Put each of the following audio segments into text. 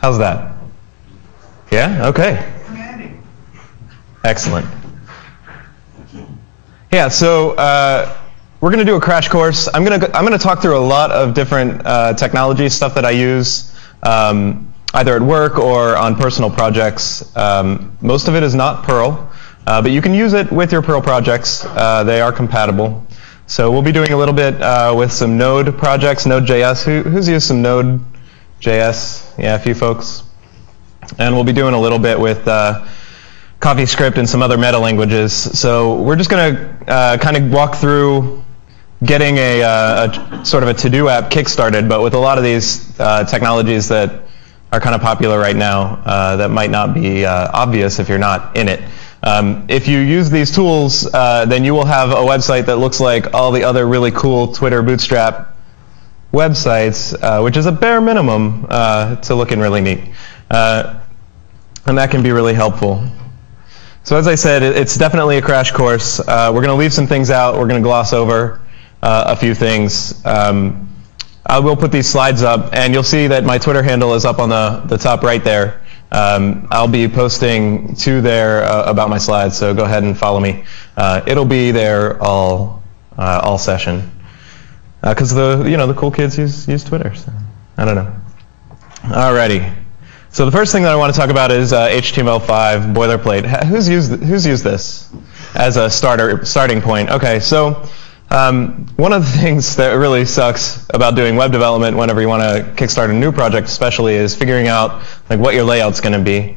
How's that? Yeah? Okay. Excellent. Yeah, so we're going to do a crash course. I'm going to talk through a lot of different technology stuff that I use, either at work or on personal projects. Most of it is not Perl, but you can use it with your Perl projects. They are compatible. So we'll be doing a little bit with some Node projects, Node.js. Who's used some Node.js? Yeah, a few folks. And we'll be doing a little bit with CoffeeScript and some other meta languages. So we're just going to kind of walk through getting a sort of a to-do app kickstarted, but with a lot of these technologies that are kind of popular right now that might not be obvious if you're not in it. If you use these tools, then you will have a website that looks like all the other really cool Twitter Bootstrap websites, which is a bare minimum to looking really neat. And that can be really helpful. So as I said, it's definitely a crash course. We're going to leave some things out. We're going to gloss over a few things. I will put these slides up, and you'll see that my Twitter handle is up on the top right there. I'll be posting to there about my slides, so go ahead and follow me. It'll be there all session, because the cool kids use Twitter. So I don't know. Alrighty. So the first thing that I want to talk about is HTML5 boilerplate. Who's used this as a starting point? Okay, so one of the things that really sucks about doing web development whenever you want to kickstart a new project especially is figuring out like what your layout's going to be.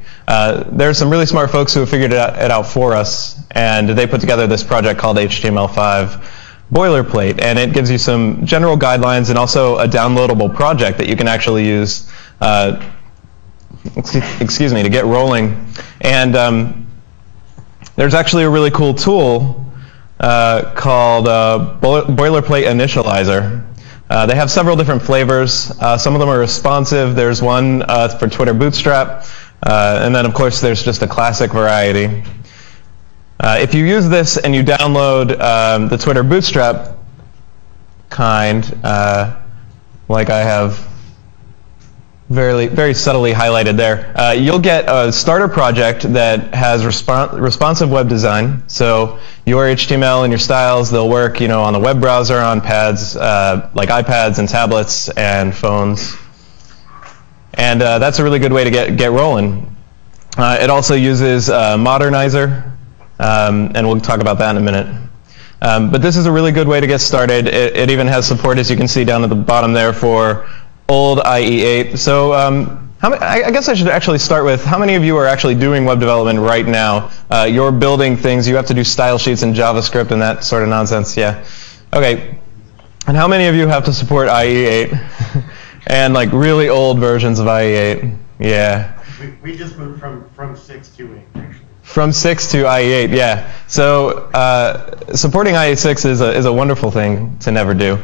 There's some really smart folks who have figured it out for us, and they put together this project called HTML5 boilerplate, and it gives you some general guidelines and also a downloadable project that you can actually use to get rolling. And there's actually a really cool tool called Boilerplate Initializer. They have several different flavors. Some of them are responsive. There's one for Twitter Bootstrap. And then, of course, there's just a classic variety. If you use this and you download the Twitter Bootstrap kind, like I have very subtly highlighted there, you'll get a starter project that has responsive web design. So your HTML and your styles, they'll work on the web browser, on pads like iPads and tablets and phones. And that's a really good way to get rolling. It also uses Modernizr, and we'll talk about that in a minute. But this is a really good way to get started. It even has support, as you can see down at the bottom there, for old IE8. So I guess I should actually start with how many of you are actually doing web development right now? You're building things. You have to do style sheets in JavaScript and that sort of nonsense. Yeah. Okay. And how many of you have to support IE8 and like really old versions of IE8? Yeah. We just moved from 6 to 8. Actually. From 6 to IE8, yeah. So supporting IE6 is a wonderful thing to never do.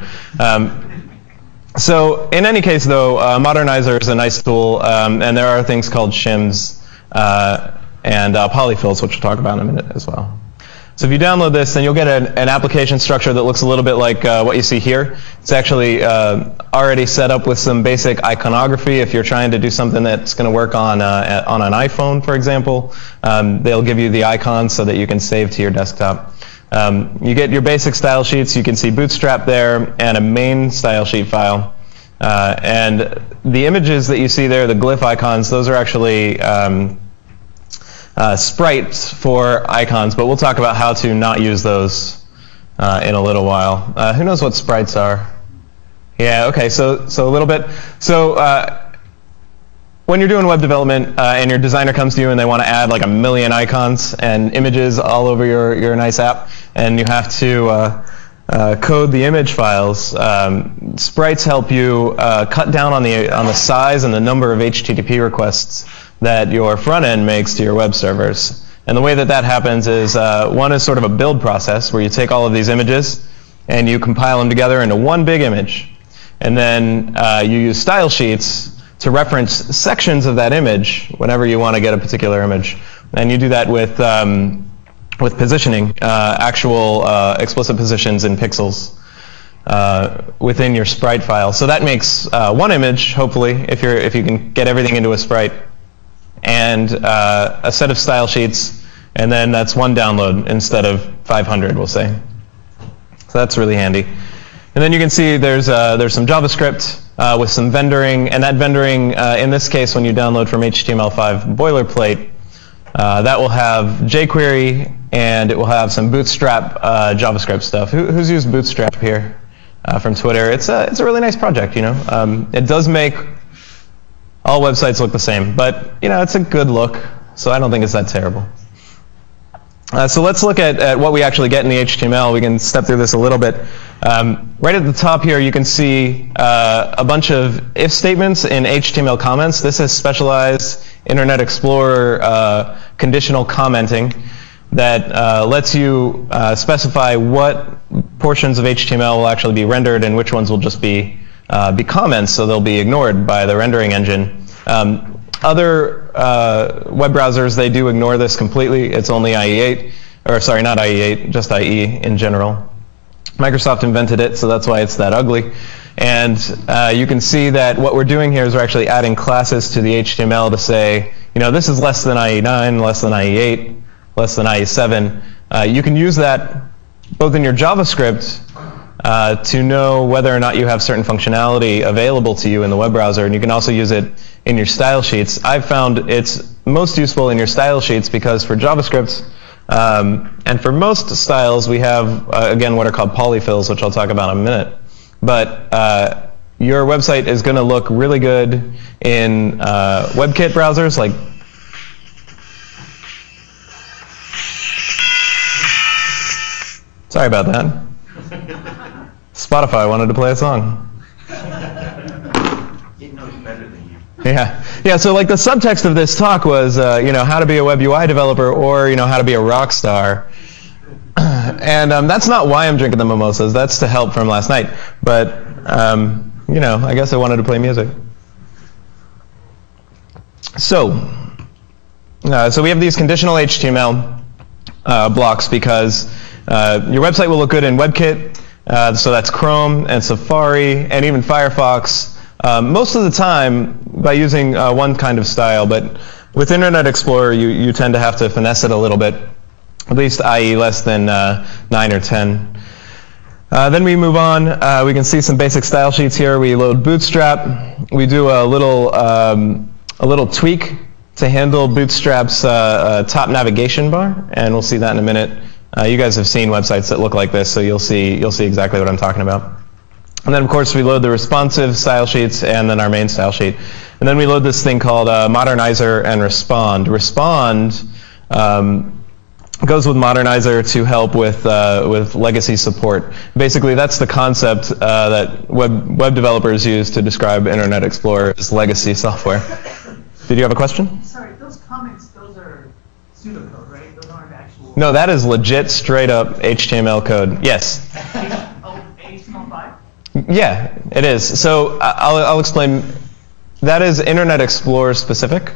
So in any case, though, Modernizr is a nice tool, and there are things called shims and polyfills, which we'll talk about in a minute as well. So if you download this, then you'll get an application structure that looks a little bit like what you see here. It's actually already set up with some basic iconography. If you're trying to do something that's going to work on an iPhone, for example, they'll give you the icons so that you can save to your desktop. You get your basic style sheets. You can see Bootstrap there and a main style sheet file. And the images that you see there, the glyph icons, those are actually sprites for icons, but we'll talk about how to not use those in a little while. Who knows what sprites are? Yeah, okay, so a little bit. So when you're doing web development and your designer comes to you and they want to add like 1 million icons and images all over your nice app, and you have to code the image files, sprites help you cut down on the size and the number of HTTP requests that your front end makes to your web servers. And the way that happens is one is sort of a build process where you take all of these images and you compile them together into one big image. And then you use style sheets to reference sections of that image whenever you want to get a particular image. And you do that with positioning, actual explicit positions in pixels. within your sprite file. So that makes one image, hopefully, if you can get everything into a sprite, and a set of style sheets, and then that's one download instead of 500, we'll say. So that's really handy. And then you can see there's some JavaScript with some vendoring, and that vendoring, in this case, when you download from HTML5 boilerplate, that will have jQuery, and it will have some Bootstrap JavaScript stuff. Who's used Bootstrap here from Twitter? It's a really nice project, you know. It does make all websites look the same, but you know, it's a good look, so I don't think it's that terrible. So let's look at what we actually get in the HTML. We can step through this a little bit. Right at the top here, you can see a bunch of if statements in HTML comments. This is specialized Internet Explorer conditional commenting that lets you specify what portions of HTML will actually be rendered and which ones will just be comments, so they'll be ignored by the rendering engine. Other web browsers, they do ignore this completely. It's only IE8, or sorry, not IE8, just IE in general. Microsoft invented it, so that's why it's that ugly. And you can see that what we're doing here is we're actually adding classes to the HTML to say, you know, this is less than IE9, less than IE8, less than IE7. You can use that both in your JavaScript to know whether or not you have certain functionality available to you in the web browser, and you can also use it in your style sheets. I've found it's most useful in your style sheets because for JavaScript and for most styles we have, again, what are called polyfills, which I'll talk about in a minute. But your website is going to look really good in WebKit browsers like sorry about that. Spotify wanted to play a song. It knows better than you. Yeah. So like the subtext of this talk was, you know, how to be a web UI developer, or you know, how to be a rock star. And that's not why I'm drinking the mimosas. That's to help from last night. But you know, I guess I wanted to play music. So we have these conditional HTML blocks because your website will look good in WebKit. So that's Chrome and Safari and even Firefox. Most of the time by using one kind of style, but with Internet Explorer you tend to have to finesse it a little bit, at least i.e. less than 9 or 10. Then we move on. We can see some basic style sheets here. We load Bootstrap. We do a little tweak to handle Bootstrap's top navigation bar, and we'll see that in a minute. You guys have seen websites that look like this, so you'll see exactly what I'm talking about. And then, of course, we load the responsive style sheets and then our main style sheet. And then we load this thing called Modernizr and Respond. Respond goes with Modernizr to help with legacy support. Basically, that's the concept that web developers use to describe Internet Explorer as legacy software. Did you have a question? Sorry, those comments, those are pseudocode, right? Those aren't actual... No, that is legit, straight up HTML code. Yes. Oh, HTML5? Yeah, it is. So I'll explain. That is Internet Explorer specific.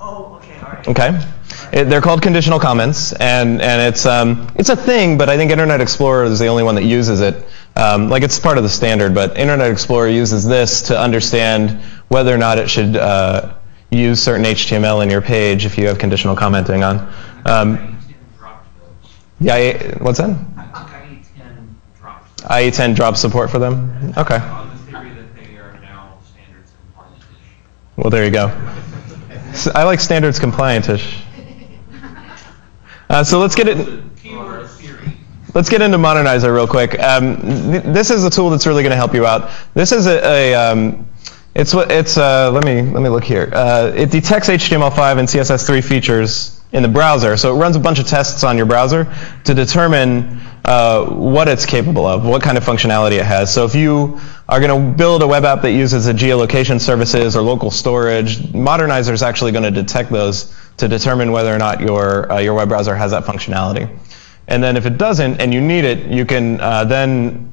Oh, okay, all right. Okay. They're called conditional comments, and it's a thing, but I think Internet Explorer is the only one that uses it. Like it's part of the standard, but Internet Explorer uses this to understand whether or not it should use certain HTML in your page if you have conditional commenting on. Yeah, what's that? IE10 drops support for them? Okay. On the theory that they are now standards compliant-ish. Well, there you go. I like standards compliant-ish. So let's get it. Let's get into Modernizr real quick. This is a tool that's really going to help you out. This is let me look here. It detects HTML5 and CSS3 features in the browser, so it runs a bunch of tests on your browser to determine what it's capable of, what kind of functionality it has. So if you are going to build a web app that uses a geolocation services or local storage, Modernizr is actually going to detect those to determine whether or not your web browser has that functionality. And then if it doesn't and you need it, you can then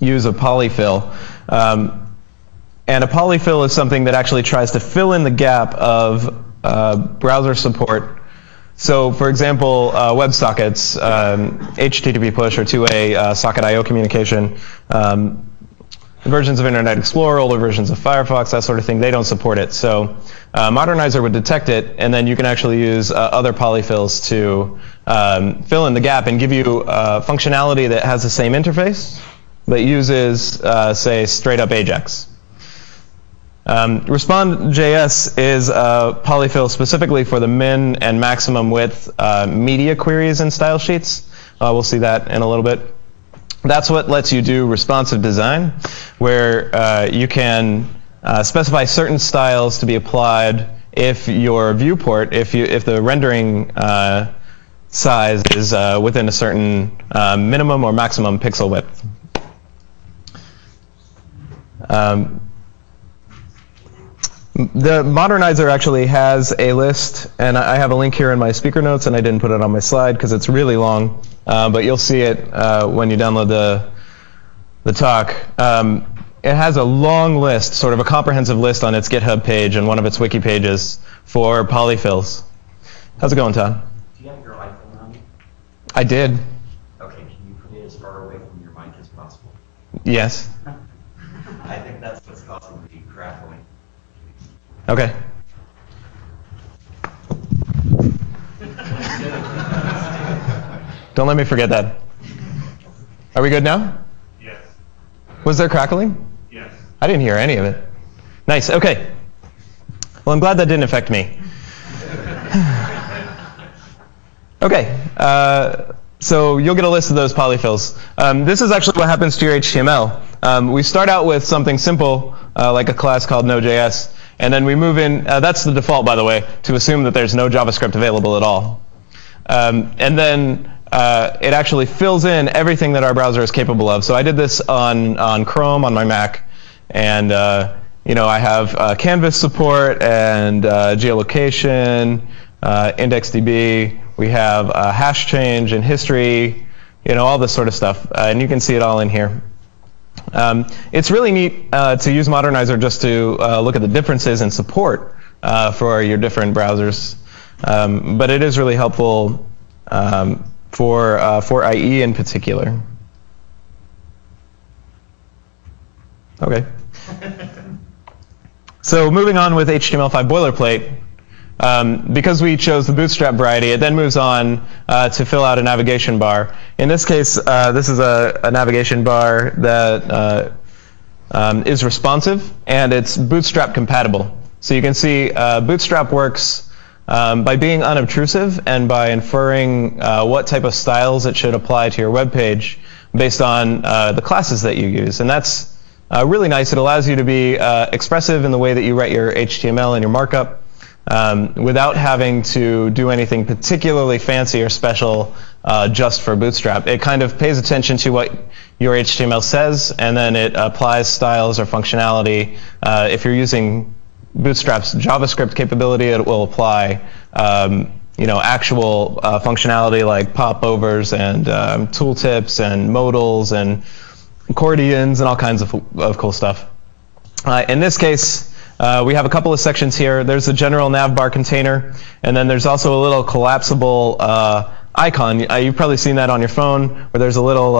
use a polyfill. And a polyfill is something that actually tries to fill in the gap of browser support So, for example, WebSockets, HTTP push or two-way socket I/O communication, versions of Internet Explorer, older versions of Firefox, that sort of thing, they don't support it. So Modernizr would detect it, and then you can actually use other polyfills to fill in the gap and give you functionality that has the same interface, but uses, say, straight-up AJAX. Respond.js is a polyfill specifically for the min and maximum width media queries and style sheets. We'll see that in a little bit. That's what lets you do responsive design, where you can specify certain styles to be applied if your viewport, if the rendering size is within a certain minimum or maximum pixel width. The Modernizr actually has a list, and I have a link here in my speaker notes, and I didn't put it on my slide because it's really long, but you'll see it when you download the talk. It has a long list, sort of a comprehensive list on its GitHub page and one of its wiki pages for polyfills. How's it going, Todd? Do you have your iPhone on you? I did. Okay, can you put it as far away from your mic as possible? Yes. I think that's what's causing the crackling. Okay. Don't let me forget that. Are we good now? Yes. Was there crackling? Yes. I didn't hear any of it. Nice. Okay. Well, I'm glad that didn't affect me. Okay. So you'll get a list of those polyfills. This is actually what happens to your HTML. We start out with something simple, like a class called Node.js, and then we move in. That's the default, by the way, to assume that there's no JavaScript available at all. And then it actually fills in everything that our browser is capable of. So I did this on Chrome on my Mac, and you know, I have Canvas support and geolocation, IndexedDB. We have hash change and history, you know, all this sort of stuff, and you can see it all in here. It's really neat to use Modernizr just to look at the differences in support for your different browsers, but it is really helpful for IE in particular. Okay. So moving on with HTML5 boilerplate. Because we chose the Bootstrap variety, it then moves on to fill out a navigation bar. In this case, this is a navigation bar that is responsive, and it's Bootstrap compatible. So you can see Bootstrap works by being unobtrusive and by inferring what type of styles it should apply to your web page based on the classes that you use. And that's really nice. It allows you to be expressive in the way that you write your HTML and your markup, without having to do anything particularly fancy or special just for Bootstrap. It kind of pays attention to what your HTML says, and then it applies styles or functionality. If you're using Bootstrap's JavaScript capability, it will apply you know, actual functionality like popovers and tooltips and modals and accordions and all kinds of cool stuff. In this case, we have a couple of sections here. There's the general navbar container, and then there's also a little collapsible icon. You've probably seen that on your phone, where there's a little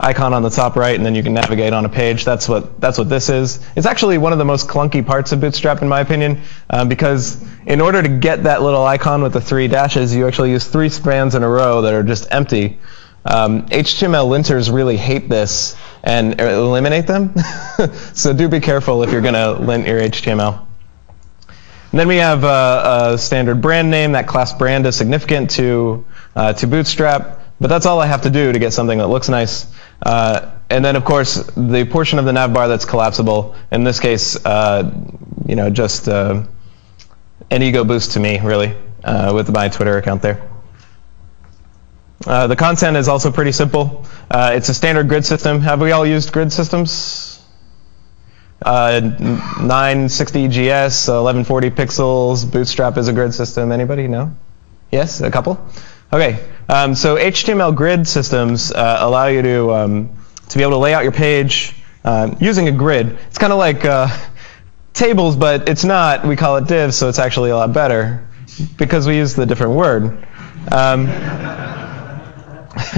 icon on the top right, and then you can navigate on a page. That's what this is. It's actually one of the most clunky parts of Bootstrap, in my opinion, because in order to get that little icon with the 3 dashes, you actually use 3 spans in a row that are just empty. HTML linters really hate this and eliminate them. So do be careful if you're going to lint your HTML. And then we have a standard brand name. That class brand is significant to Bootstrap, but that's all I have to do to get something that looks nice. And then, of course, the portion of the navbar that's collapsible, in this case, you know, just an ego boost to me, really, with my Twitter account there. The content is also pretty simple. It's a standard grid system. Have we all used grid systems? 960 GS, 1140 pixels. Bootstrap is a grid system. Anybody? No? Yes? A couple? Okay. So HTML grid systems allow you to be able to lay out your page using a grid. It's kind of like tables, but it's not. We call it divs, so it's actually a lot better. because we use the different word.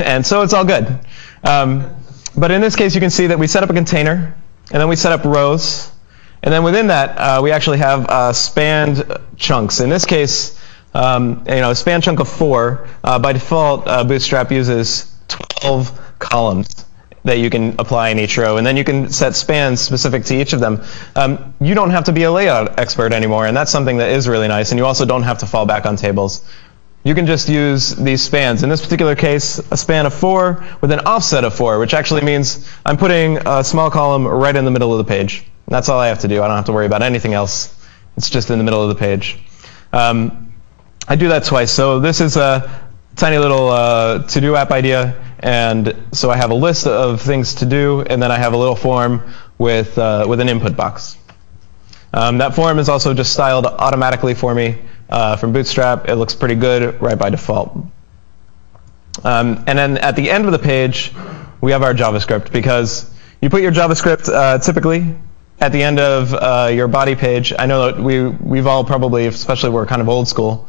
And so it's all good. But in this case, you can see that we set up a container, and then we set up rows. And then within that, we actually have spanned chunks. In this case, a span chunk of 4. By default, Bootstrap uses 12 columns that you can apply in each row. And then you can set spans specific to each of them. You don't have to be a layout expert anymore, and that's something that is really nice. And you also don't have to fall back on tables. You can just use these spans. In this particular case, a span of 4 with an offset of 4, which actually means I'm putting a small column right in the middle of the page. That's all I have to do. I don't have to worry about anything else. It's just in the middle of the page. I do that twice. So this is a tiny little to-do app idea. And so I have a list of things to do, and then I have a little form with an input box. That form is also just styled automatically for me from Bootstrap. It looks pretty good right by default. And then at the end of the page, we have our JavaScript, because you put your JavaScript typically at the end of your body page. I know that we've all probably, especially we're kind of old school,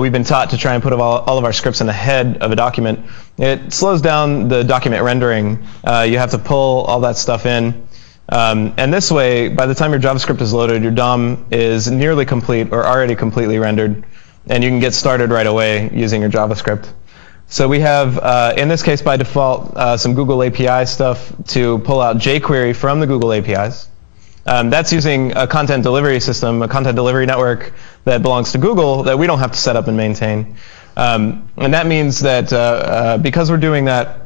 we've been taught to try and put all of our scripts in the head of a document. It slows down the document rendering. You have to pull all that stuff in. And this way, by the time your JavaScript is loaded, your DOM is nearly complete or already completely rendered, and you can get started right away using your JavaScript. So we have, in this case by default, some Google API stuff to pull out jQuery from the Google APIs. That's using a content delivery system, a content delivery network that belongs to Google that we don't have to set up and maintain. And that means that because we're doing that,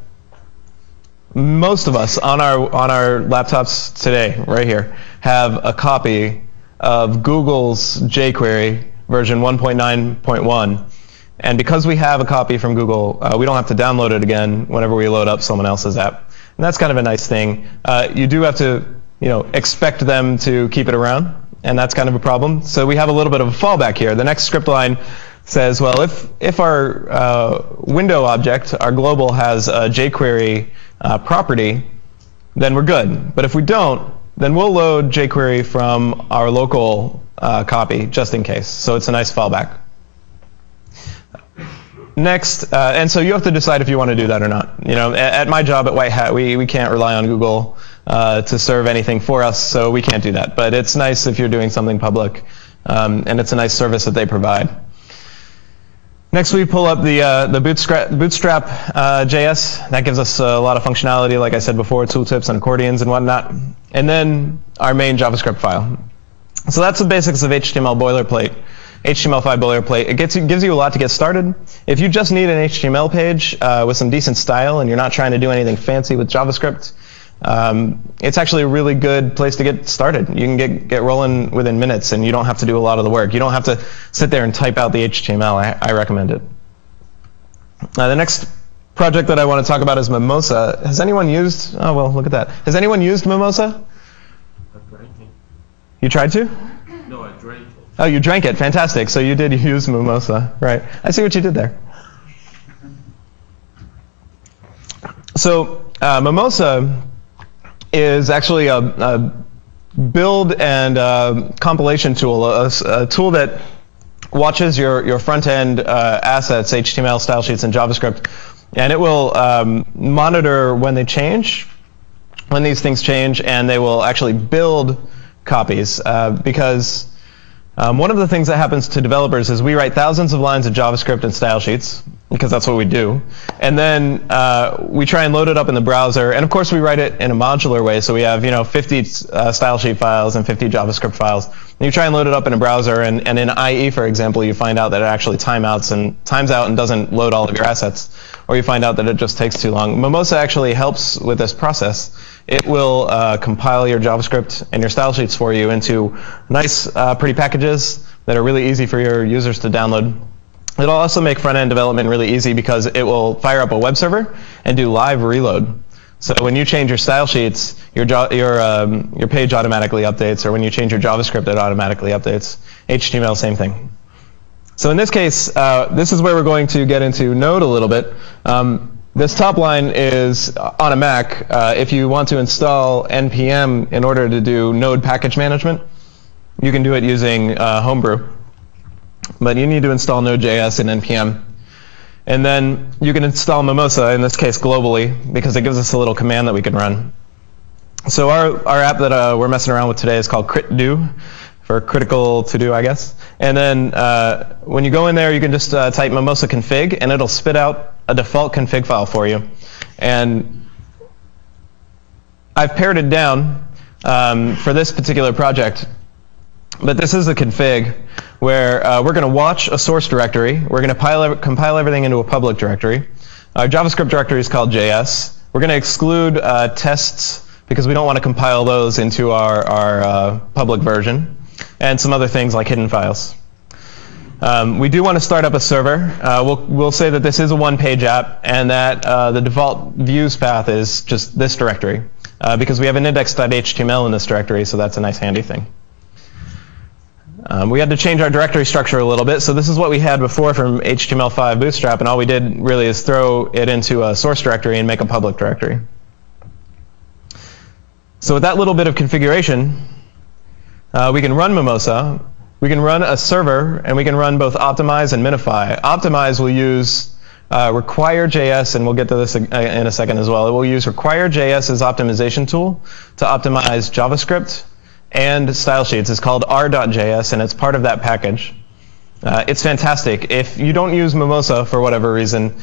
most of us on our laptops today, right here, have a copy of Google's jQuery version 1.9.1. And because we have a copy from Google, we don't have to download it again whenever we load up someone else's app. And that's kind of a nice thing. You do have to expect them to keep it around, and that's kind of a problem. So we have a little bit of a fallback here. The next script line says, well, if our window object, our global, has a jQuery property, then we're good. But if we don't, then we'll load jQuery from our local copy just in case. So it's a nice fallback. Next, and so you have to decide if you want to do that or not. At my job at White Hat, we can't rely on Google to serve anything for us, so we can't do that. But it's nice if you're doing something public, and it's a nice service that they provide. Next, we pull up the Bootstrap JS. That gives us a lot of functionality, like I said before, tooltips and accordions and whatnot. And then our main JavaScript file. So that's the basics of HTML boilerplate. HTML5 boilerplate. It gives you a lot to get started. If you just need an HTML page with some decent style and you're not trying to do anything fancy with JavaScript, it's actually a really good place to get started. You can get rolling within minutes, and you don't have to do a lot of the work. You don't have to sit there and type out the HTML. I recommend it. The next project that I want to talk about is Mimosa. Has anyone used? Oh well, look at that. Has anyone used Mimosa? I drank it. You tried to? No, I drank it. Oh, you drank it. Fantastic. So you did use Mimosa, right? I see what you did there. So Mimosa is actually a build and compilation tool, a tool that watches your front-end assets, HTML, style sheets, and JavaScript, and it will monitor when they change, when these things change, and they will actually build copies because one of the things that happens to developers is we write thousands of lines of JavaScript and style sheets, because that's what we do. And then we try and load it up in the browser. And of course, we write it in a modular way. So we have 50 style sheet files and 50 JavaScript files. And you try and load it up in a browser. And in IE, for example, you find out that it actually times out and doesn't load all of your assets. Or you find out that it just takes too long. Mimosa actually helps with this process. It will compile your JavaScript and your style sheets for you into nice, pretty packages that are really easy for your users to download. It'll also make front-end development really easy because it will fire up a web server and do live reload. So when you change your style sheets, your page automatically updates, or when you change your JavaScript, it automatically updates. HTML, same thing. So in this case, this is where we're going to get into Node a little bit. This top line is on a Mac. If you want to install npm in order to do Node package management, you can do it using Homebrew. but you need to install Node.js and npm. And then you can install Mimosa, in this case globally, because it gives us a little command that we can run. So our app that we're messing around with today is called crit_do, for critical to do, I guess. And then when you go in there, you can just type mimosa config, and it'll spit out a default config file for you. And I've pared it down for this particular project. But this is a config where we're going to watch a source directory. We're going to compile everything into a public directory. Our JavaScript directory is called JS. We're going to exclude tests because we don't want to compile those into our public version, and some other things like hidden files. We do want to start up a server. We'll say that this is a one-page app, and that the default views path is just this directory, because we have an index.html in this directory, so that's a nice handy thing. We had to change our directory structure a little bit, so this is what we had before from HTML5 Bootstrap, and all we did really is throw it into a source directory and make a public directory. So with that little bit of configuration, we can run Mimosa, we can run a server, and we can run both optimize and minify. Optimize will use require.js, and we'll get to this in a second as well. It will use require.js as optimization tool to optimize JavaScript and style sheets. It's called r.js, and it's part of that package. It's fantastic. If you don't use Mimosa for whatever reason,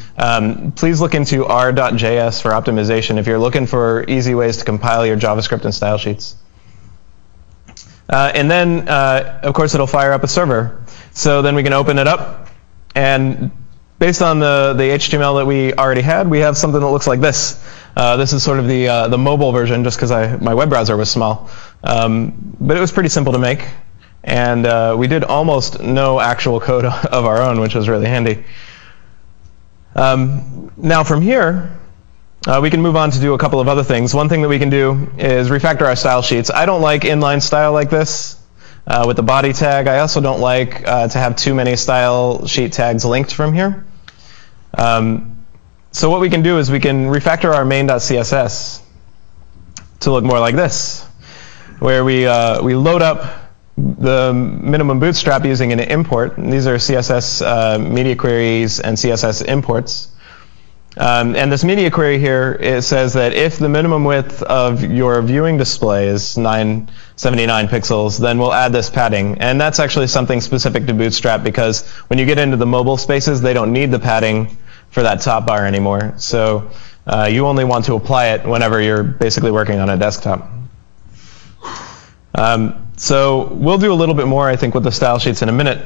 please look into r.js for optimization if you're looking for easy ways to compile your JavaScript and style sheets. And then, of course, it'll fire up a server. So then we can open it up, and based on the HTML that we already had, we have something that looks like this. This is sort of the mobile version, just because my web browser was small. But it was pretty simple to make. And we did almost no actual code of our own, which was really handy. Now from here, we can move on to do a couple of other things. One thing that we can do is refactor our style sheets. I don't like inline style like this with the body tag. I also don't like to have too many style sheet tags linked from here. So what we can do is we can refactor our main.css to look more like this, where we load up the minimum bootstrap using an import. And these are CSS media queries and CSS imports. And this media query here, it says that if the minimum width of your viewing display is 979 pixels, then we'll add this padding. And that's actually something specific to Bootstrap, because when you get into the mobile spaces, they don't need the padding for that top bar anymore. So you only want to apply it whenever you're basically working on a desktop. So we'll do a little bit more, I think, with the style sheets in a minute,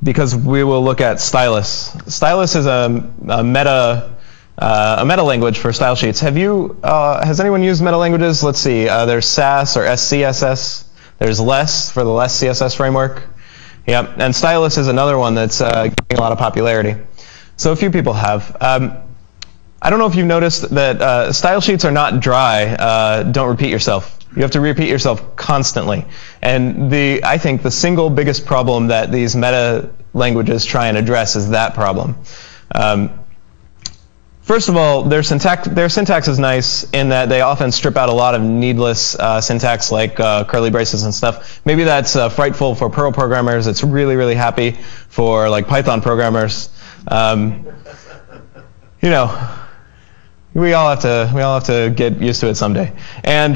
because we will look at stylus. Stylus is a meta language for style sheets. Has anyone used meta languages? Let's see. There's Sass or SCSS. There's Less for the Less CSS framework. Yep. And stylus is another one that's getting a lot of popularity. So a few people have. I don't know if you've noticed that style sheets are not dry. Don't repeat yourself. You have to repeat yourself constantly. And I think the single biggest problem that these meta languages try and address is that problem. First of all, their syntax is nice in that they often strip out a lot of needless syntax like curly braces and stuff. Maybe that's frightful for Perl programmers. It's really, really happy for like Python programmers. You know, we all have to get used to it someday. And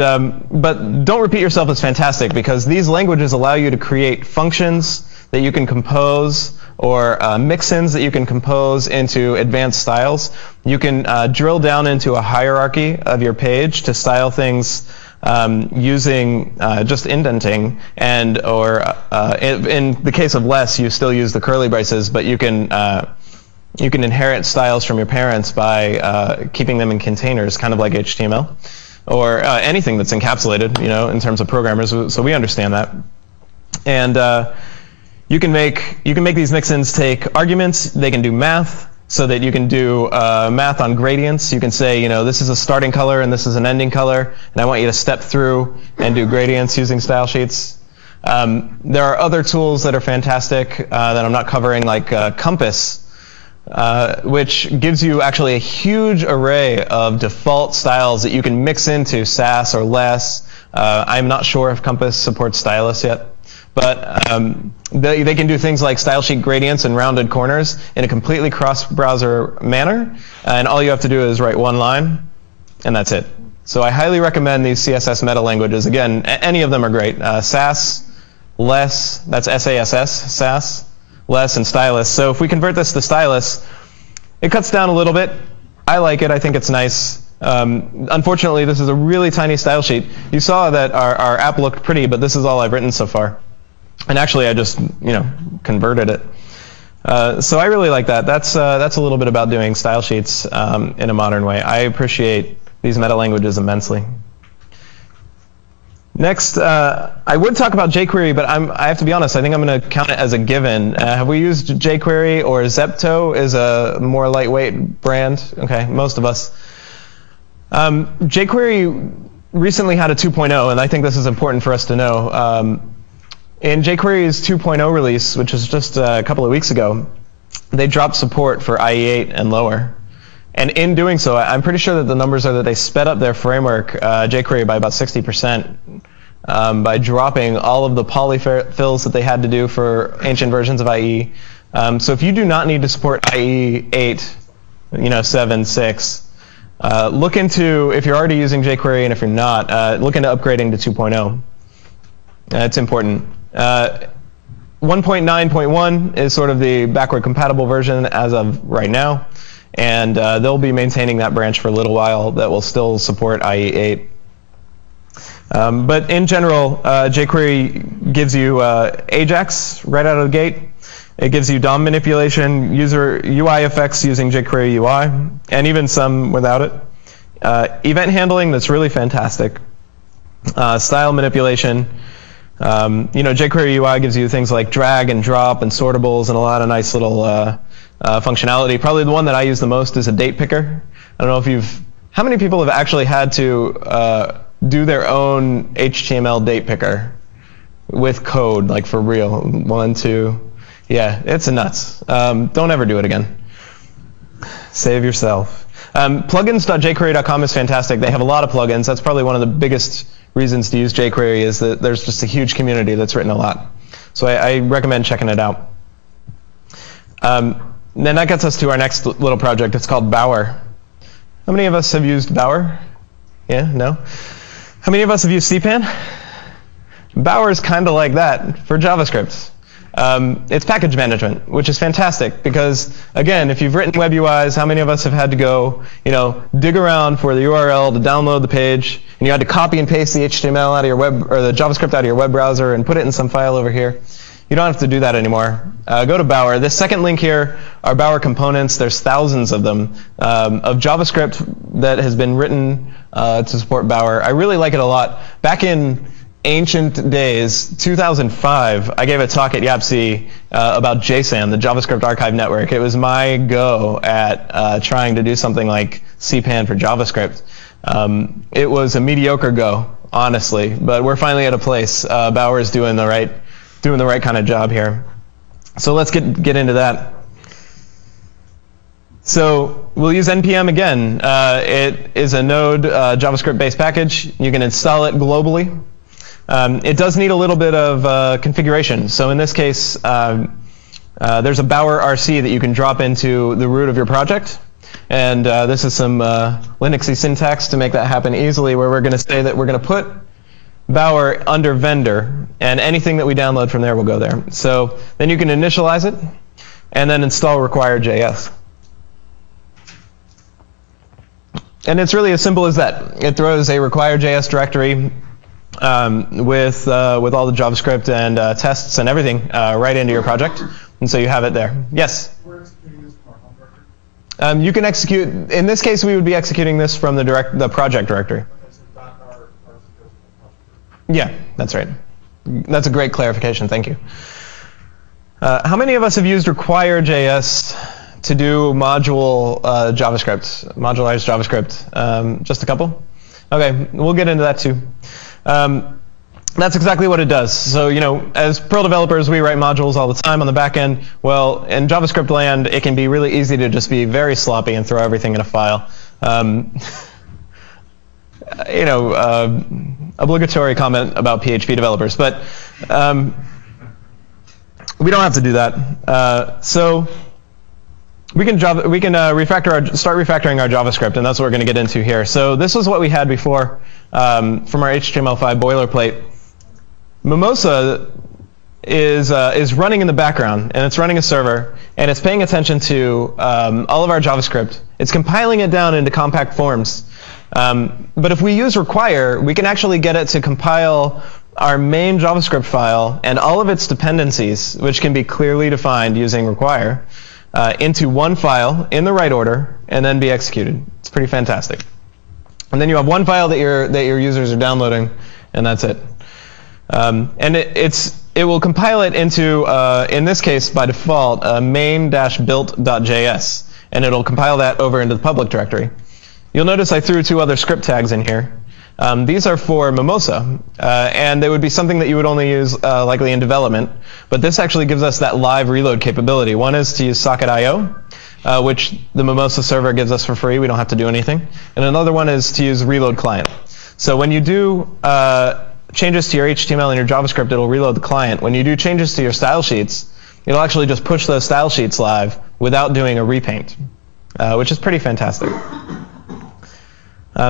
but don't repeat yourself is fantastic, because these languages allow you to create functions that you can compose, or mix-ins that you can compose into advanced styles. You can drill down into a hierarchy of your page to style things using just indenting, or in the case of Less, you still use the curly braces, but you can inherit styles from your parents by keeping them in containers, kind of like HTML, or anything that's encapsulated, you know, in terms of programmers. So we understand that. And you can make these mix-ins take arguments. They can do math, so that you can do math on gradients. You can say, you know, this is a starting color and this is an ending color, and I want you to step through and do gradients using style sheets. There are other tools that are fantastic that I'm not covering, like Compass, which gives you actually a huge array of default styles that you can mix into Sass or Less. I'm not sure if Compass supports stylus yet, but they can do things like style sheet gradients and rounded corners in a completely cross-browser manner, and all you have to do is write one line, and that's it. So I highly recommend these CSS meta languages. Again, any of them are great. Sass, Less, that's S-A-S-S, Sass, Less, and Stylus. So if we convert this to Stylus, it cuts down a little bit. I like it. I think it's nice. Unfortunately, this is a really tiny style sheet. You saw that our app looked pretty, but this is all I've written so far. And actually, I just converted it. So I really like that. That's a little bit about doing style sheets in a modern way. I appreciate these meta languages immensely. Next, I would talk about jQuery, but I have to be honest, I think I'm going to count it as a given. Have we used jQuery, or Zepto is a more lightweight brand? Okay, most of us. jQuery recently had a 2.0, and I think this is important for us to know. In jQuery's 2.0 release, which was just a couple of weeks ago, they dropped support for IE8 and lower. And in doing so, I'm pretty sure that the numbers are that they sped up their framework, jQuery, by about 60% by dropping all of the polyfills that they had to do for ancient versions of IE. So if you do not need to support IE8, 7, 6, look into, if you're already using jQuery, and if you're not, look into upgrading to 2.0. It's important. 1.9.1 is sort of the backward compatible version as of right now. And they'll be maintaining that branch for a little while that will still support IE8. But in general, jQuery gives you AJAX right out of the gate. It gives you DOM manipulation, user UI effects using jQuery UI, and even some without it. Event handling, that's really fantastic. Style manipulation. jQuery UI gives you things like drag and drop and sortables and a lot of nice little functionality. Probably the one that I use the most is a date picker. I don't know if how many people have actually had to do their own HTML date picker with code, like for real? 1, 2, yeah, it's nuts. Don't ever do it again. Save yourself. Plugins.jquery.com is fantastic. They have a lot of plugins. That's probably one of the biggest reasons to use jQuery, is that there's just a huge community that's written a lot. So I recommend checking it out. Then that gets us to our next little project. It's called Bower. How many of us have used Bower? Yeah? No? How many of us have used CPAN? Bower is kind of like that for JavaScript. It's package management, which is fantastic because, again, if you've written web UIs, how many of us have had to go, dig around for the URL to download the page, and you had to copy and paste the HTML out of your web, or the JavaScript out of your web browser and put it in some file over here? You don't have to do that anymore. Go to Bower. This second link here are Bower components. There's thousands of them, of JavaScript that has been written to support Bower. I really like it a lot. Back in ancient days, 2005, I gave a talk at YAPC about JSON, the JavaScript Archive Network. It was my go at trying to do something like CPAN for JavaScript. It was a mediocre go, honestly, but we're finally at a place. Bower is doing the right kind of job here. So let's get into that. So we'll use npm again. It is a Node JavaScript-based package. You can install it globally. It does need a little bit of configuration. So in this case, there's a Bower RC that you can drop into the root of your project. And this is some Linuxy syntax to make that happen easily, where we're going to say that we're going to put Bower under vendor, and anything that we download from there will go there. So then you can initialize it, and then install require.js. And it's really as simple as that. It throws a require.js directory with all the JavaScript and tests and everything right into your project, and so you have it there. Yes? We're executing this from our home directory? You can execute, in this case we would be executing this from the project directory. Okay, so .r goes to the project. Yeah, that's right. That's a great clarification, thank you. How many of us have used require.js to do modularized JavaScript? Just a couple? Okay, we'll get into that too. That's exactly what it does. So, as Perl developers, we write modules all the time on the back end. Well, in JavaScript land, it can be really easy to just be very sloppy and throw everything in a file. Obligatory comment about PHP developers. But we don't have to do that. So we can start refactoring our JavaScript, and that's what we're going to get into here. So this was what we had before from our HTML5 boilerplate. Mimosa is running in the background, and it's running a server, and it's paying attention to all of our JavaScript. It's compiling it down into compact forms. But if we use require, we can actually get it to compile our main JavaScript file and all of its dependencies, which can be clearly defined using require, into one file in the right order, and then be executed. It's pretty fantastic. And then you have one file that your users are downloading, and that's it. And it will compile it into, in this case, by default, main-built.js, and it'll compile that over into the public directory. You'll notice I threw 2 other script tags in here. These are for Mimosa, and they would be something that you would only use likely in development, but this actually gives us that live reload capability. One is to use socket.io, which the Mimosa server gives us for free. We don't have to do anything. And another one is to use reload client. So when you do changes to your HTML and your JavaScript, it'll reload the client. When you do changes to your style sheets, it'll actually just push those style sheets live without doing a repaint, which is pretty fantastic.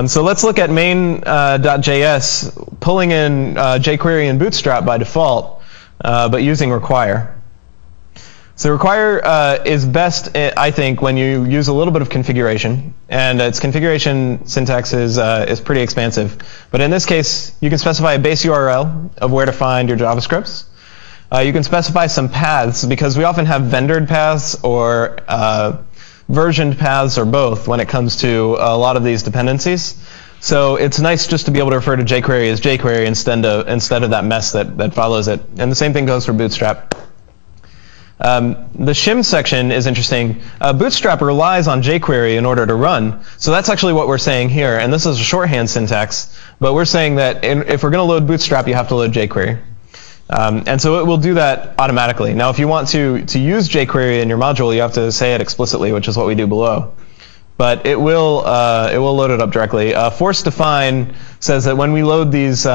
So let's look at main.js, pulling in jQuery and Bootstrap by default, but using require. So require is best, I think, when you use a little bit of configuration, and its configuration syntax is pretty expansive. But in this case, you can specify a base URL of where to find your JavaScripts. You can specify some paths, because we often have vendored paths or versioned paths or both when it comes to a lot of these dependencies. So it's nice just to be able to refer to jQuery as jQuery instead of that mess that follows it. And the same thing goes for Bootstrap. The shim section is interesting. Bootstrap relies on jQuery in order to run. So that's actually what we're saying here. And this is a shorthand syntax. But we're saying that if we're going to load Bootstrap, you have to load jQuery. And so it will do that automatically. Now, if you want to use jQuery in your module, you have to say it explicitly, which is what we do below. But it will load it up directly. Force define says that when we load these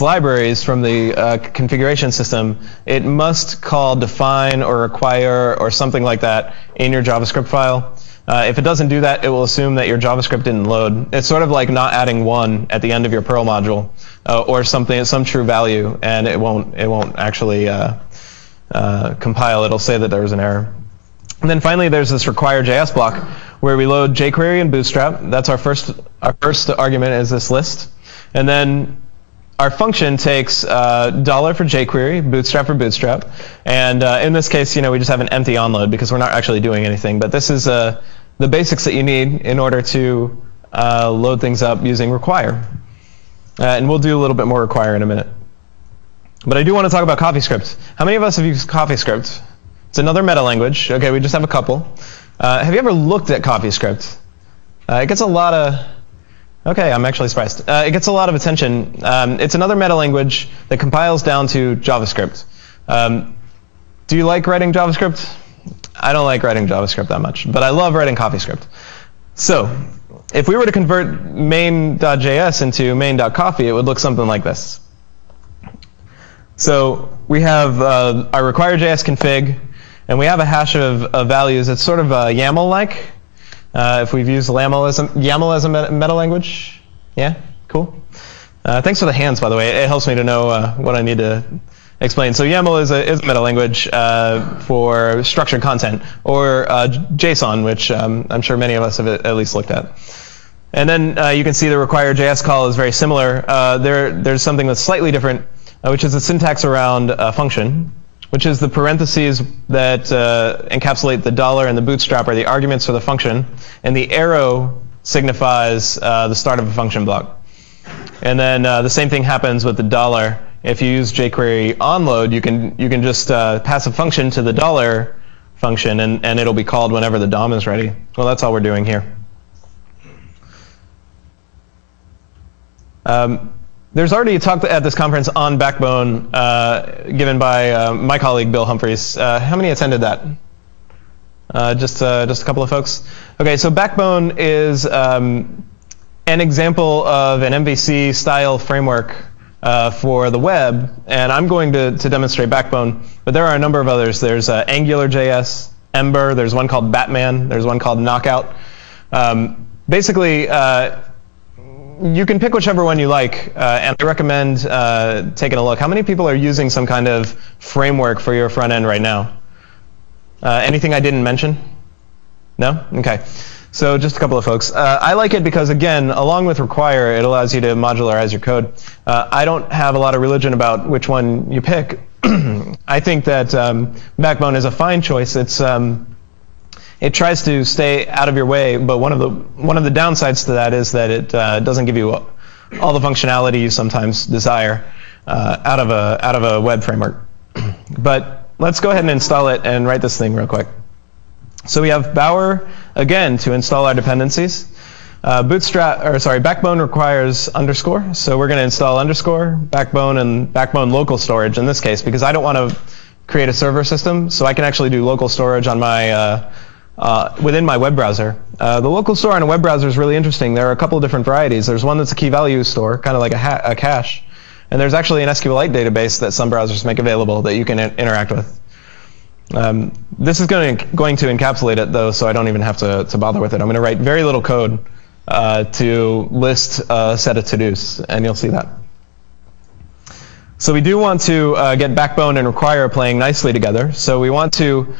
libraries from the configuration system, it must call define or require or something like that in your JavaScript file. If it doesn't do that, it will assume that your JavaScript didn't load. It's sort of like not adding 1 at the end of your Perl module, or some true value, and it won't actually compile. It'll say that there was an error. And then finally, there's this require.js block where we load jQuery and Bootstrap. That's our first argument is this list, and then our function takes $ for jQuery, Bootstrap for Bootstrap, and in this case, we just have an empty onload because we're not actually doing anything. But this is the basics that you need in order to load things up using require. And we'll do a little bit more require in a minute. But I do want to talk about CoffeeScript. How many of us have used CoffeeScript? It's another meta language. Okay, we just have a couple. Have you ever looked at CoffeeScript? It gets a lot of... Okay, I'm actually surprised. It gets a lot of attention. It's another meta language that compiles down to JavaScript. Do you like writing JavaScript? I don't like writing JavaScript that much, but I love writing CoffeeScript. So if we were to convert main.js into main.coffee, it would look something like this. So we have our require.js config, and we have a hash of values. It's sort of YAML-like. If we've used YAML as a meta language. Yeah? Cool. Thanks for the hands, by the way. It helps me to know what I need to explain. So YAML is a meta language for structured content, or JSON, which I'm sure many of us have at least looked at. And then you can see the require.js call is very similar. There's something that's slightly different, which is the syntax around function, which is the parentheses that encapsulate the $ and the bootstrap are the arguments for the function, and the arrow signifies the start of a function block. And then the same thing happens with the $. If you use jQuery onload, you can just pass a function to the $ function, and it'll be called whenever the DOM is ready. Well, that's all we're doing here. There's already a talk at this conference on Backbone given by my colleague Bill Humphreys. How many attended that? Just a couple of folks? Okay, so Backbone is an example of an MVC style framework for the web, and I'm going to demonstrate Backbone, but there are a number of others. There's AngularJS, Ember, there's one called Batman, there's one called Knockout. Basically, you can pick whichever one you like, and I recommend taking a look. How many people are using some kind of framework for your front end right now? Anything I didn't mention? No? Okay. So just a couple of folks. I like it because, again, along with Require, it allows you to modularize your code. I don't have a lot of religion about which one you pick. I think that Backbone is a fine choice. It tries to stay out of your way, but one of the downsides to that is that it doesn't give you all the functionality you sometimes desire out of a web framework. But let's go ahead and install it and write this thing real quick. So we have Bower, again, to install our dependencies. Backbone requires underscore, so we're going to install underscore, Backbone, and Backbone local storage in this case, because I don't want to create a server system, so I can actually do local storage on my within my web browser. The local store on a web browser is really interesting. There are a couple of different varieties. There's one that's a key value store, kind of like a cache, and there's actually an SQLite database that some browsers make available that you can interact with. This is going to encapsulate it, though, so I don't even have to bother with it. I'm going to write very little code to list a set of to-dos, and you'll see that. So we do want to get Backbone and Require playing nicely together. So we want to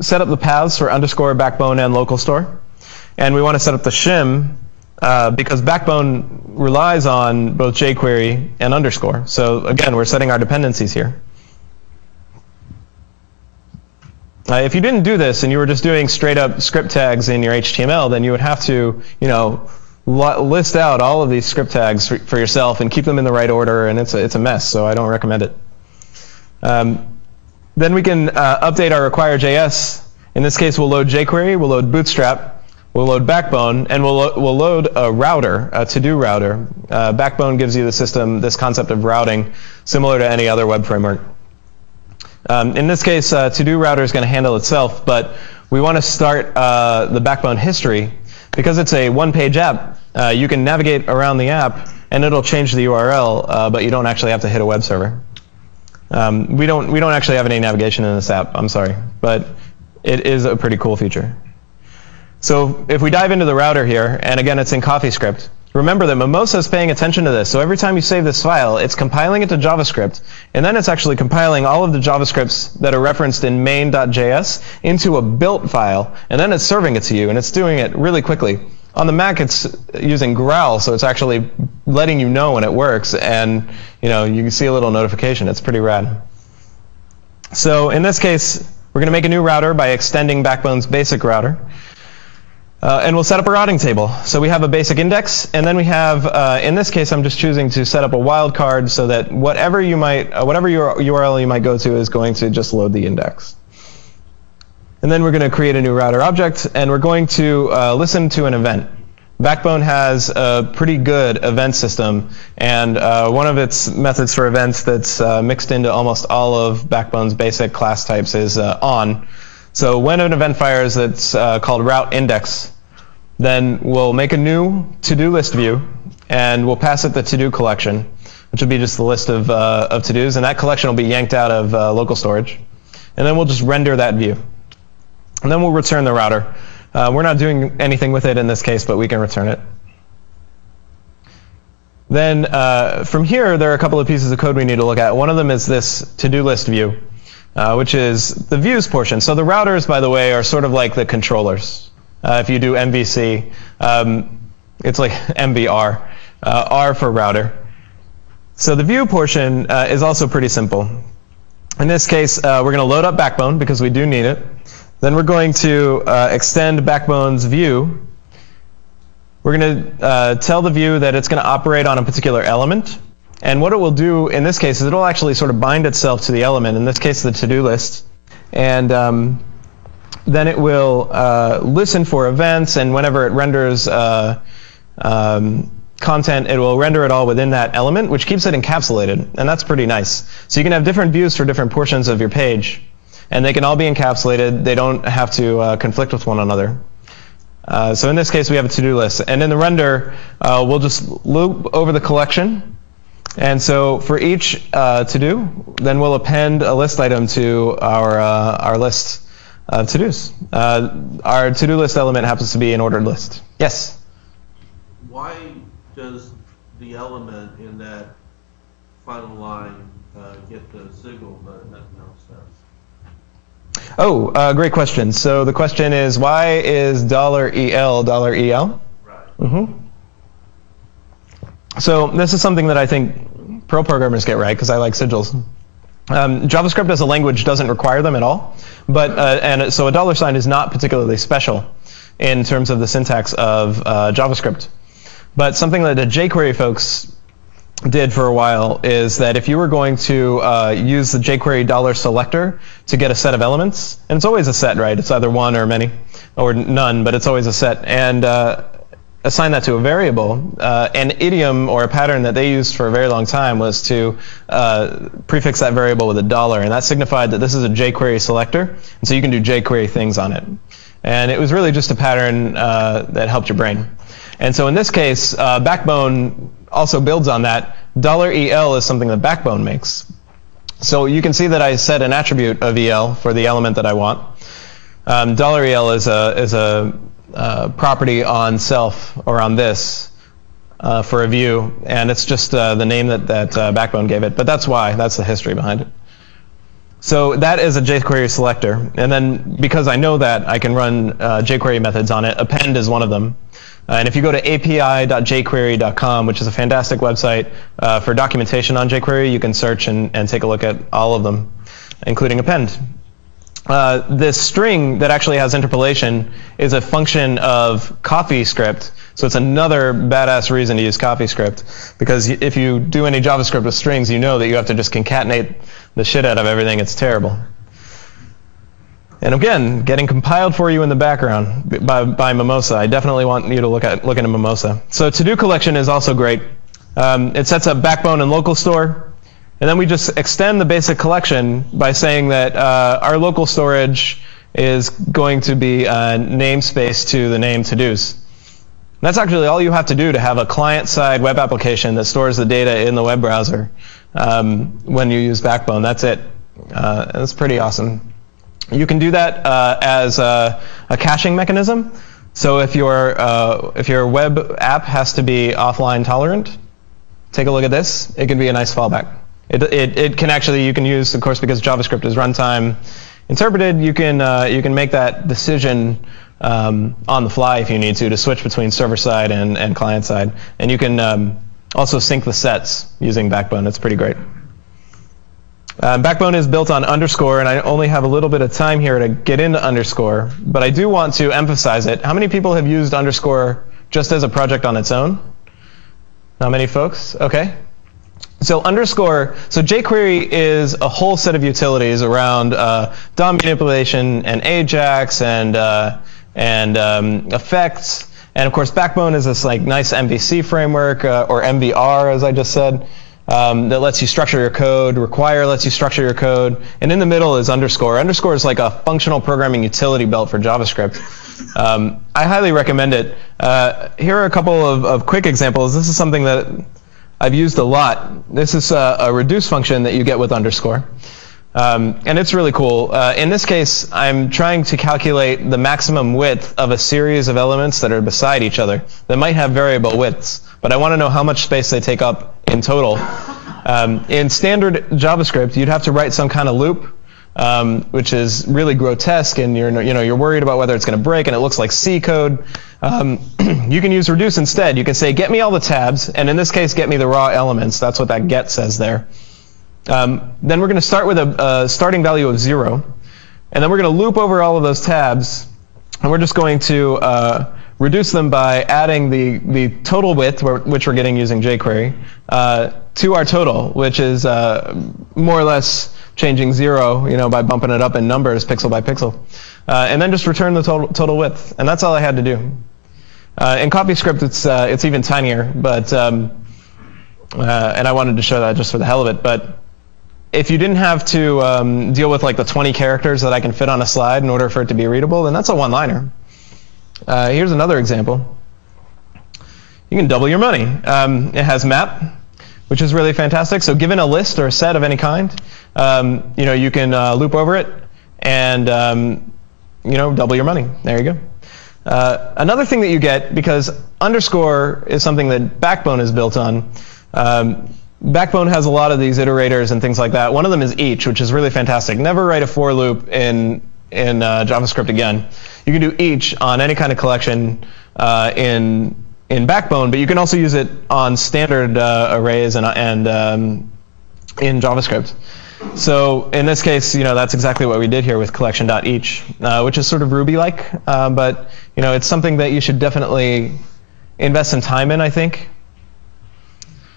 set up the paths for underscore, Backbone, and local store. And we want to set up the shim because Backbone relies on both jQuery and underscore. So again, we're setting our dependencies here. If you didn't do this and you were just doing straight up script tags in your HTML, then you would have to, list out all of these script tags for yourself and keep them in the right order, and it's a mess, so I don't recommend it. Then we can update our require.js. In this case, we'll load jQuery, we'll load Bootstrap, we'll load Backbone, and we'll load a router, a to-do router. Backbone gives you the system this concept of routing, similar to any other web framework. In this case, to-do router is going to handle itself, but we want to start the Backbone history. Because it's a one-page app, you can navigate around the app, and it'll change the URL, but you don't actually have to hit a web server. We don't actually have any navigation in this app, I'm sorry, but it is a pretty cool feature. So if we dive into the router here, and again, it's in CoffeeScript, remember that Mimosa is paying attention to this. So every time you save this file, it's compiling it to JavaScript, and then it's actually compiling all of the JavaScripts that are referenced in main.js into a built file, and then it's serving it to you, and it's doing it really quickly. On the Mac, it's using Growl, so it's actually letting you know when it works, and you can see a little notification. It's pretty rad. So in this case, we're going to make a new router by extending Backbone's basic router. And we'll set up a routing table. So we have a basic index, and then we have, in this case, I'm just choosing to set up a wildcard so that whatever URL you might go to is going to just load the index. And then we're going to create a new router object, and we're going to listen to an event. Backbone has a pretty good event system, and one of its methods for events that's mixed into almost all of Backbone's basic class types is on. So when an event fires that's called route index, then we'll make a new to-do list view, and we'll pass it the to-do collection, which will be just the list of to-dos, and that collection will be yanked out of local storage. And then we'll just render that view. And then we'll return the router. We're not doing anything with it in this case, but we can return it. Then from here, there are a couple of pieces of code we need to look at. One of them is this to-do list view, which is the views portion. So the routers, by the way, are sort of like the controllers. If you do MVC, it's like MVR, R for router. So the view portion is also pretty simple. In this case, we're going to load up Backbone because we do need it. Then we're going to extend Backbone's view. We're going to tell the view that it's going to operate on a particular element. And what it will do in this case is it'll actually sort of bind itself to the element, in this case the to-do list. And then it will listen for events, and whenever it renders content, it will render it all within that element, which keeps it encapsulated. And that's pretty nice. So you can have different views for different portions of your page, and they can all be encapsulated. They don't have to conflict with one another. So in this case, we have a to-do list. And in the render, we'll just loop over the collection. And so for each to-do, then we'll append a list item to our list of to-dos. Our to-do list element happens to be an ordered list. Yes? Why does the element in that final line get the signal but nothing else does? Oh, great question. So the question is, why is $EL $EL? Right. Mm-hmm. So this is something that I think Perl programmers get right, because I like sigils. JavaScript as a language doesn't require them at all, but and so a $sign is not particularly special in terms of the syntax of JavaScript. But something that the jQuery folks did for a while is that if you were going to use the jQuery $selector to get a set of elements, and it's always a set, right? It's either one or many, or none, but it's always a set, and assign that to a variable. An idiom or a pattern that they used for a very long time was to prefix that variable with a $, and that signified that this is a jQuery selector, and so you can do jQuery things on it. And it was really just a pattern that helped your brain. And so in this case, Backbone also builds on that. $EL is something that Backbone makes. So you can see that I set an attribute of EL for the element that I want. $EL is a property on self, or on this, for a view, and it's just the name that Backbone gave it. But that's why. That's the history behind it. So that is a jQuery selector, and then because I know that, I can run jQuery methods on it. Append is one of them. And if you go to api.jquery.com, which is a fantastic website for documentation on jQuery, you can search and take a look at all of them, including append. This string that actually has interpolation is a function of CoffeeScript. So it's another badass reason to use CoffeeScript, because if you do any JavaScript with strings, you know that you have to just concatenate the shit out of everything. It's terrible. And again, getting compiled for you in the background by Mimosa. I definitely want you to look into Mimosa. So to-do collection is also great. It sets up Backbone and local store. And then we just extend the basic collection by saying that our local storage is going to be a namespace to the name to-dos. That's actually all you have to do to have a client-side web application that stores the data in the web browser when you use Backbone. That's it. That's pretty awesome. You can do that as a caching mechanism. So if your web app has to be offline tolerant, take a look at this. It can be a nice fallback. It can actually, you can use, of course, because JavaScript is runtime interpreted, you can make that decision on the fly if you need to switch between server side and client side. And you can also sync the sets using Backbone. It's pretty great. Backbone is built on underscore, and I only have a little bit of time here to get into underscore, but I do want to emphasize it. How many people have used underscore just as a project on its own? Not many folks? Okay. So underscore, so jQuery is a whole set of utilities around DOM manipulation and AJAX and effects, and of course Backbone is this like nice MVC framework or MVR, as I just said, that lets you structure your code. Require lets you structure your code, and in the middle is underscore. Underscore is like a functional programming utility belt for JavaScript. I highly recommend it. Here are a couple of quick examples. This is something that I've used a lot. This is a reduce function that you get with underscore. And it's really cool. In this case, I'm trying to calculate the maximum width of a series of elements that are beside each other that might have variable widths, but I want to know how much space they take up in total. In standard JavaScript, you'd have to write some kind of loop, which is really grotesque, and you're worried about whether it's going to break, and it looks like C code. You can use reduce instead. You can say, get me all the tabs, and in this case, get me the raw elements. That's what that get says there. Then we're going to start with a starting value of 0, and then we're going to loop over all of those tabs, and we're just going to reduce them by adding the total width, which we're getting using jQuery, to our total, which is more or less changing 0, by bumping it up in numbers, pixel by pixel, and then just return the total width, and that's all I had to do. In CoffeeScript, it's even tinier, but and I wanted to show that just for the hell of it. But if you didn't have to deal with like the 20 characters that I can fit on a slide in order for it to be readable, then that's a one-liner. Here's another example. You can double your money. It has map. which is really fantastic. So given a list or a set of any kind, you can loop over it and double your money. There you go. Another thing that you get, because underscore is something that Backbone is built on. Backbone has a lot of these iterators and things like that. One of them is each, which is really fantastic. Never write a for loop in JavaScript again. You can do each on any kind of collection in Backbone, but you can also use it on standard arrays and in JavaScript. So in this case, that's exactly what we did here with collection.each, which is sort of Ruby-like, but it's something that you should definitely invest some time in, I think.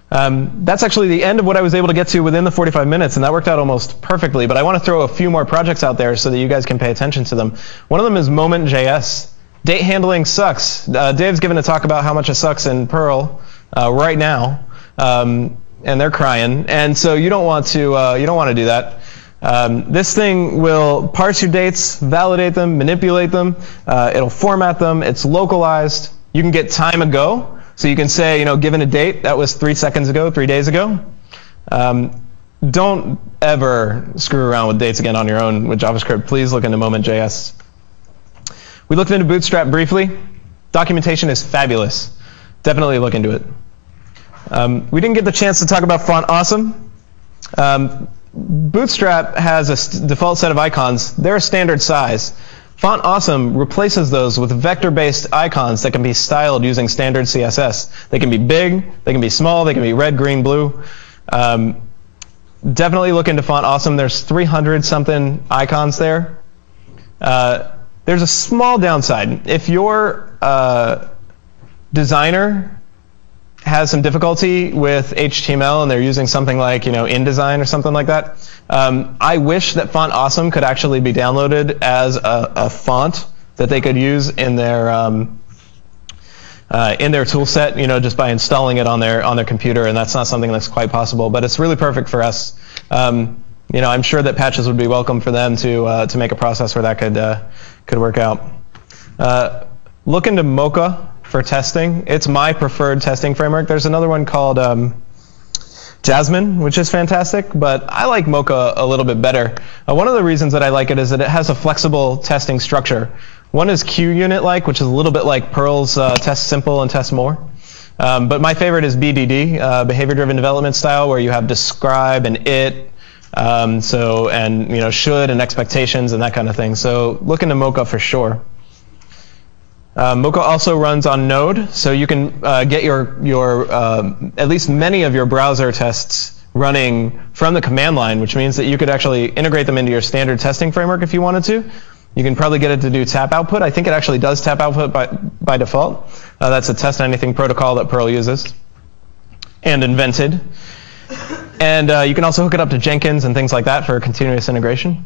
That's actually the end of what I was able to get to within the 45 minutes, and that worked out almost perfectly. But I want to throw a few more projects out there so that you guys can pay attention to them. One of them is Moment.js. Date handling sucks. Dave's given a talk about how much it sucks in Perl right now, and they're crying. And so you don't want to do that. This thing will parse your dates, validate them, manipulate them. It'll format them. It's localized. You can get time ago. So you can say, given a date, that was 3 seconds ago, 3 days ago. Don't ever screw around with dates again on your own with JavaScript. Please look into Moment.js. We looked into Bootstrap briefly. Documentation is fabulous. Definitely look into it. We didn't get the chance to talk about Font Awesome. Bootstrap has a default set of icons. They're a standard size. Font Awesome replaces those with vector-based icons that can be styled using standard CSS. They can be big, they can be small, they can be red, green, blue. Definitely look into Font Awesome. There's 300-something icons there. There's a small downside. If your designer has some difficulty with HTML and they're using something like InDesign or something like that, I wish that Font Awesome could actually be downloaded as a font that they could use in their tool set, just by installing it on their computer, and that's not something that's quite possible. But it's really perfect for us. I'm sure that patches would be welcome for them to make a process where that could work out. Look into Mocha for testing. It's my preferred testing framework. There's another one called Jasmine, which is fantastic, but I like Mocha a little bit better. One of the reasons that I like it is that it has a flexible testing structure. One is QUnit-like, which is a little bit like Perl's test simple and test more. But my favorite is BDD, behavior-driven development style, where you have describe and it, should and expectations and that kind of thing. So look into Mocha for sure. Mocha also runs on Node, so you can get your at least many of your browser tests running from the command line, which means that you could actually integrate them into your standard testing framework if you wanted to. You can probably get it to do tap output. I think it actually does tap output by default. That's a test anything protocol that Perl uses and invented. And you can also hook it up to Jenkins and things like that for continuous integration.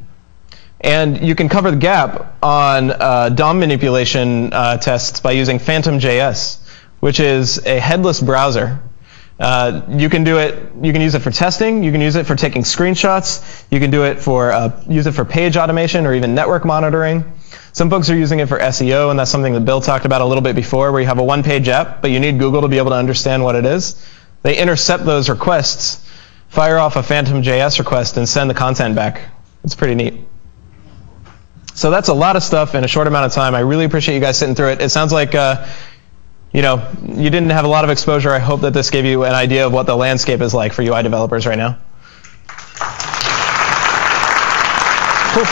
And you can cover the gap on DOM manipulation tests by using Phantom.js, which is a headless browser. You can use it for testing. You can use it for taking screenshots. You can use it for page automation or even network monitoring. Some folks are using it for SEO, and that's something that Bill talked about a little bit before, where you have a one-page app, but you need Google to be able to understand what it is. They intercept those requests, fire off a Phantom.js request, and send the content back. It's pretty neat. So that's a lot of stuff in a short amount of time. I really appreciate you guys sitting through it. It sounds like you didn't have a lot of exposure. I hope that this gave you an idea of what the landscape is like for UI developers right now. Cool.